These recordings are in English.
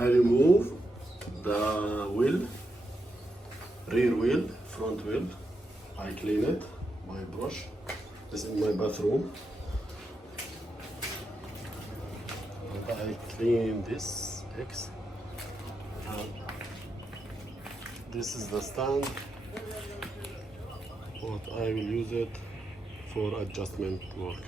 I remove the wheel, rear wheel, front wheel. I clean it by brush. This is my bathroom. And I clean this X. And this is the stand. But I will use it for adjustment work.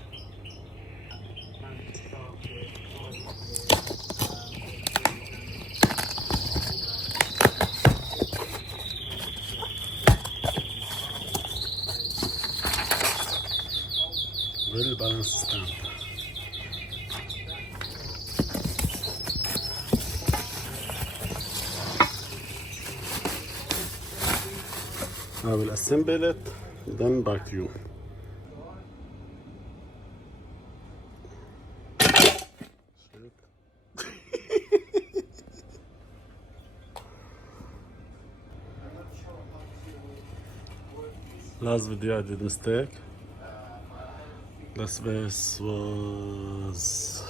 Well balanced stand. I will assemble it, then back to you. Last video I did mistake. The space was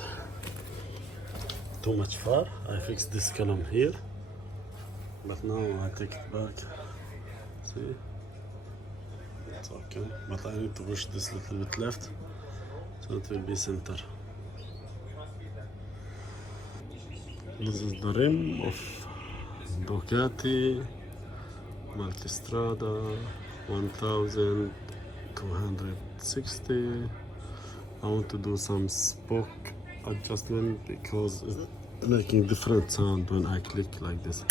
too much far. I fixed this column here, but now I take it back. See, it's okay, but I need to push this little bit left so it will be center. This is the rim of Ducati Multistrada 1260. I want to do some spoke adjustment because it's making different sound when I click like this.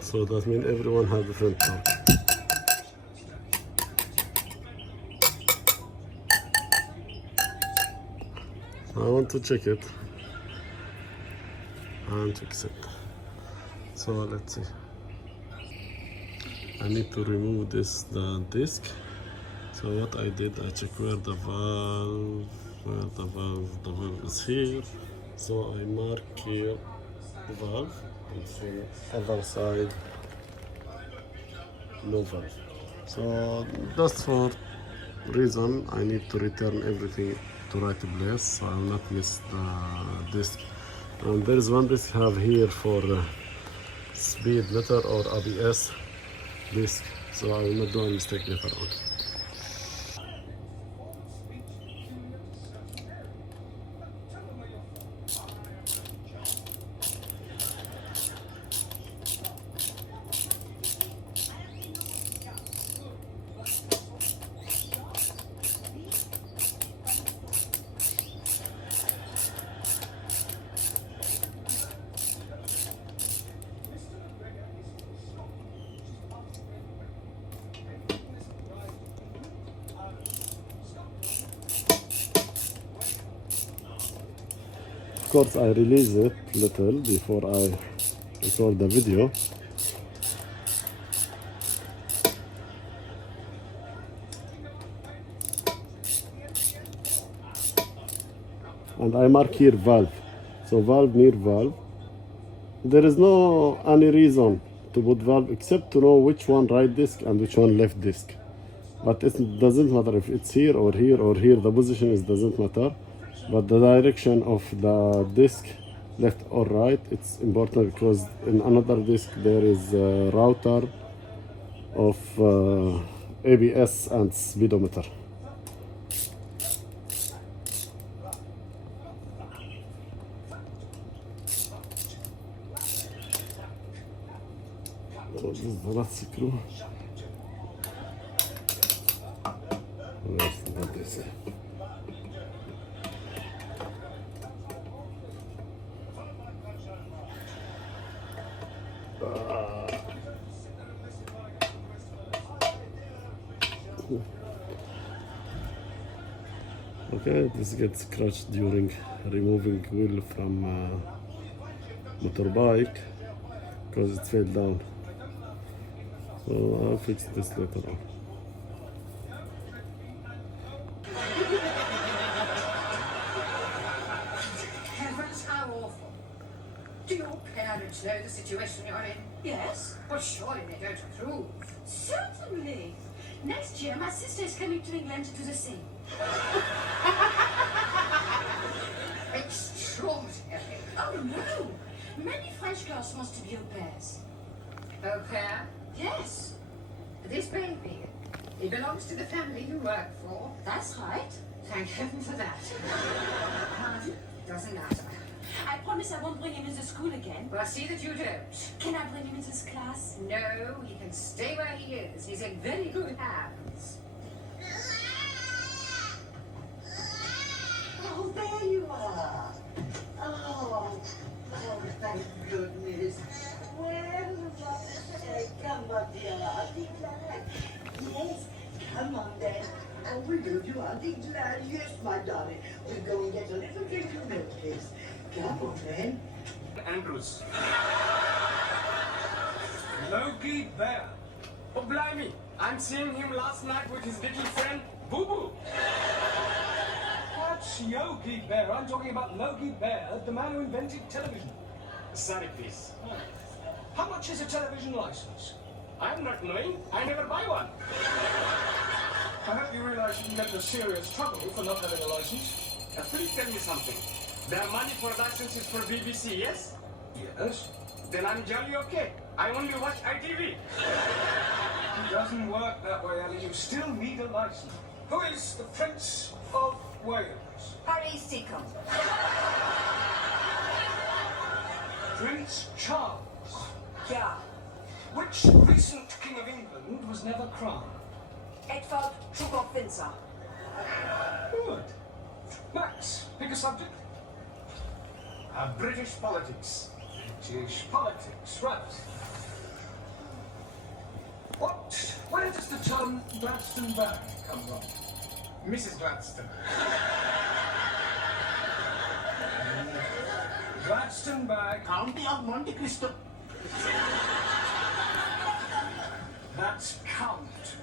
So that means everyone has different torque. I want to check it and fix it. So let's see. I need to remove the disc. So what I did, I checked where the valve is here. So I mark here the valve, and for other side no valve. So that's for reason I need to return everything to right place, so I will not miss the disc. And there is one disc I have here for speed meter or ABS disc, so I will not do a mistake later on. Of course, I release it little before I record the video. And I mark here valve. So valve near valve. There is no any reason to put valve except to know which one right disc and which one left disc. But it doesn't matter if it's here or here or here. The position doesn't matter. But the direction of the disc, left or right, it's important because in another disc there is a router of ABS and speedometer. So this is the last screw. Where's the disc? Okay, this gets scratched during removing wheel from motorbike because it fell down. So I'll fix this later on. Do your parents know the situation you're in? Yes, Well, surely they don't approve. certainly. Next year, my sister is coming to England to do the same. Extraordinary. Oh, no. Many French girls want to be au pairs. Au pair? Yes, This baby, he belongs to the family you work for. that's right. Thank heaven for that. Pardon? Doesn't matter. I promise I won't bring him into school again. Well, see that you don't. Can I bring him into this class? No, he can stay where he is. He's in very good hands. Oh, there you are. Oh, thank goodness. Well, come on, dear Auntie Glad. Yes, come on then. Oh, we'll go to Auntie Glad. Yes, my darling. We'll go and get a little drink of milk, please. Come on then. Andrews. Loki Bear. Oh, blimey! I'm seeing him last night with his little friend, Boo Boo. What's Yogi Bear? I'm talking about Logie Bear, the man who invented television. Sorry, please. How much is a television license? I'm not knowing. I never buy one. I hope you realize you can get into serious trouble for not having a license. Please tell me something. There are money for licenses for BBC, yes? Yes. Then I'm jolly okay. I only watch ITV. It doesn't work that way, Ali. You still need a license. Who is the Prince of Wales? Harry Seacombe. Prince Charles. Yeah. Which recent King of England was never crowned? Edward Windsor. Good. Max, pick a subject. British politics. British politics, right. Where does the term Gladstone-bag come from? Mrs. Gladstone. Gladstone-bag. County of Monte Cristo. That's count.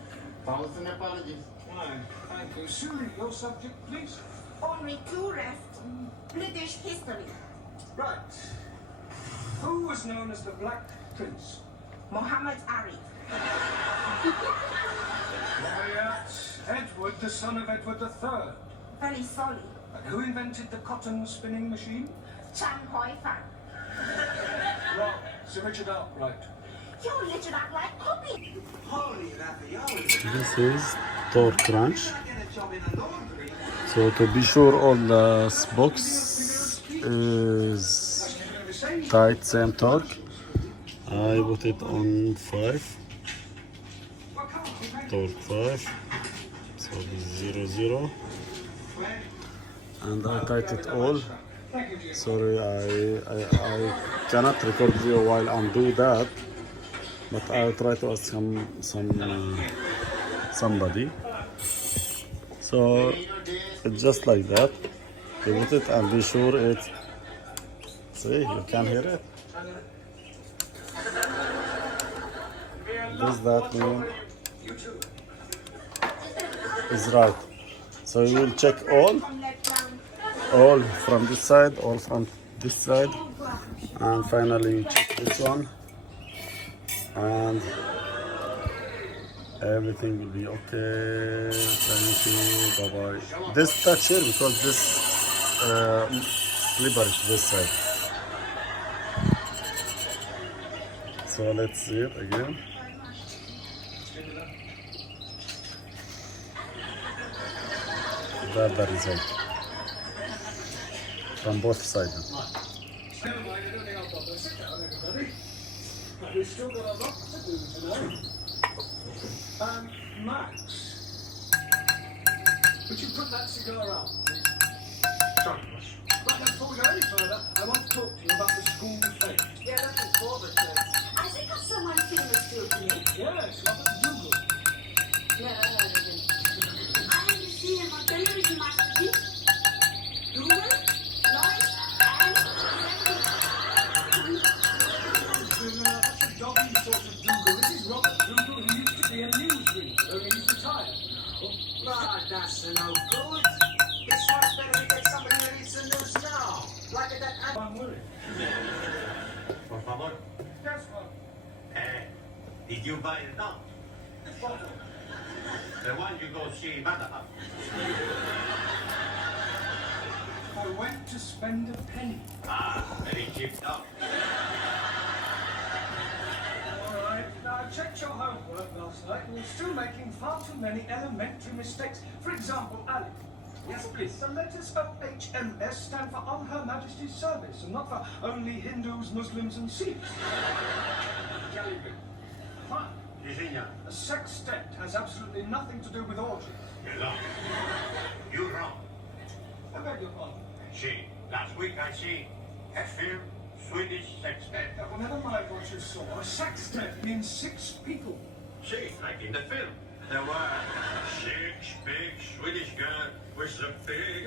Thousand apologies. Fine. Thank you. Sue, your subject, please. Only two left. British history. Right. Who was known as the Black Prince? Muhammad Ali. Quiet. Edward, the son of Edward III. Very sorry. And who invented the cotton spinning machine? Chan Hoi Fan. Wrong. Sir Richard Arkwright. You literally act like copy. Holy ravioli. This is Thor Crunch. Get a job in a laundry. So to be sure all the box is tight, same torque. I put it on 5. Torque 5. So this is 0, 0. And I tight it all. Sorry, I cannot record video while I'm doing that, but I'll try to ask somebody. So it's just like that. You put it and be sure it's. See, you can hear it. Does that mean is right? So you will check all from this side, all from this side, and finally you check this one, and everything will be okay. Thank you. Bye bye. This touch here because this slippery this side. So let's see it again. That's the result from both sides. Never mind, I don't think I'll bother. Sit down, everybody. We've still got a lot to do today. Max, would you put that cigar out, please? Sorry, boss. But before we go any further, I want to talk to you about the school fete. Yeah, looking forward to it. I think of someone famous too, do you? Yes, Robert Dougal. Never heard of him. I only see him on television, Master G. Google, Lloyd, and... That's a doggy sort of Dougal. This is Robert Dougal, who used to be a newsreader, only he's retired. Ah, that's no good. It's much better to get somebody who reads the news now. Why did that happen? I'm worried. Por favor. Yes, well, Did you buy the dog? bottle. The one you go see Madame. I went to spend a penny. Ah, very cheap dog. All right. Now, I checked your homework last night, and you're still making far too many elementary mistakes. For example, Ali. Yes, please. The letters of HMS stand for On Her Majesty's Service, and not for only Hindus, Muslims, and Sikhs. Calibre. Fine. Si, signor. A sextet has absolutely nothing to do with orgies. You're wrong. You're wrong. I beg your pardon. See, last week I see a film, Swedish sextet. Well, never mind what you saw. A sextet means 6 people. See, like in the film. There were 6 big Swedish girls with a big...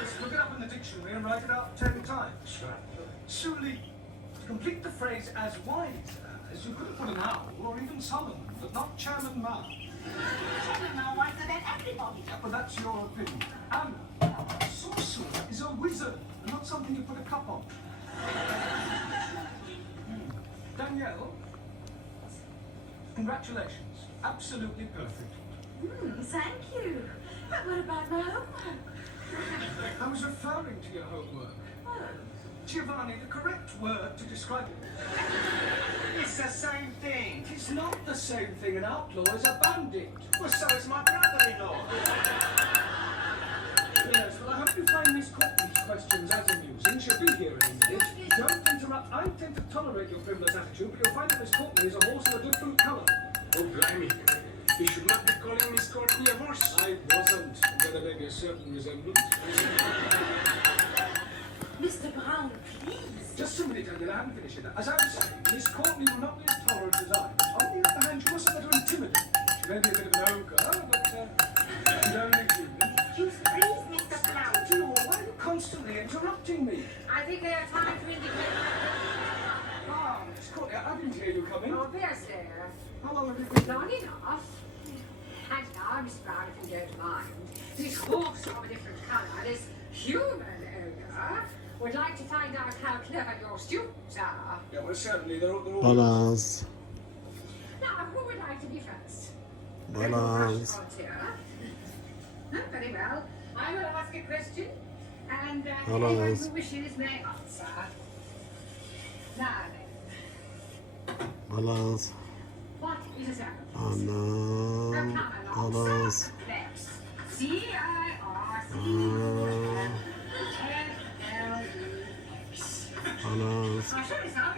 Just look it up in the dictionary and write it out 10 times. Sure. Suli, to complete the phrase as wide as, you could have put an owl or even Solomon, but not Chairman Mao. Chairman Mao wants to bet everybody. But that's your opinion. And sorcerer is a wizard, and not something you put a cup on. Danielle, congratulations. Absolutely perfect. Thank you. But what about my homework? I was referring to your homework. Oh. Giovanni, the correct word to describe it. It's the same thing. It's not the same thing. An outlaw is a bandit. Well, so is my brother-in-law. Yes, well, I hope you find Miss Courtney's questions as amusing. She'll be here in a minute. Don't interrupt. I intend to tolerate your frivolous attitude, but you'll find that Miss Courtney is a horse of a different colour. Oh, blimey. You should not be calling Miss Courtney a horse. I wasn't. There may be a certain resemblance. Mr. Brown, please. Just a minute, Daniel. I haven't finished yet. As I was saying, Miss Courtney will not be as tolerant as I. On the other hand, you mustn't let her intimidate. She may be a bit of an ogre, but she's only human. Excuse me, please, Mr. Brown. Do you know, why are you constantly interrupting me? I think they are trying to indicate. Ah, Miss Courtney, I didn't hear you coming. Oh, there's there. How long have you been? Long enough. And now, Mr. Brown, if you don't mind, this horse of a different colour, this human ogre, would like to find out how clever your students are. Yeah, well, certainly, they're all... Balance. Now, who would like to be first? Balance. No, very well. I will ask a question, and Balance. anyone who wishes may answer. Now then, Balance. what is a circle? Oh no. Now come along, Balance. start the letters. C-I-R-C. Balance. F-L-E-X. Balance. I'm sure it's not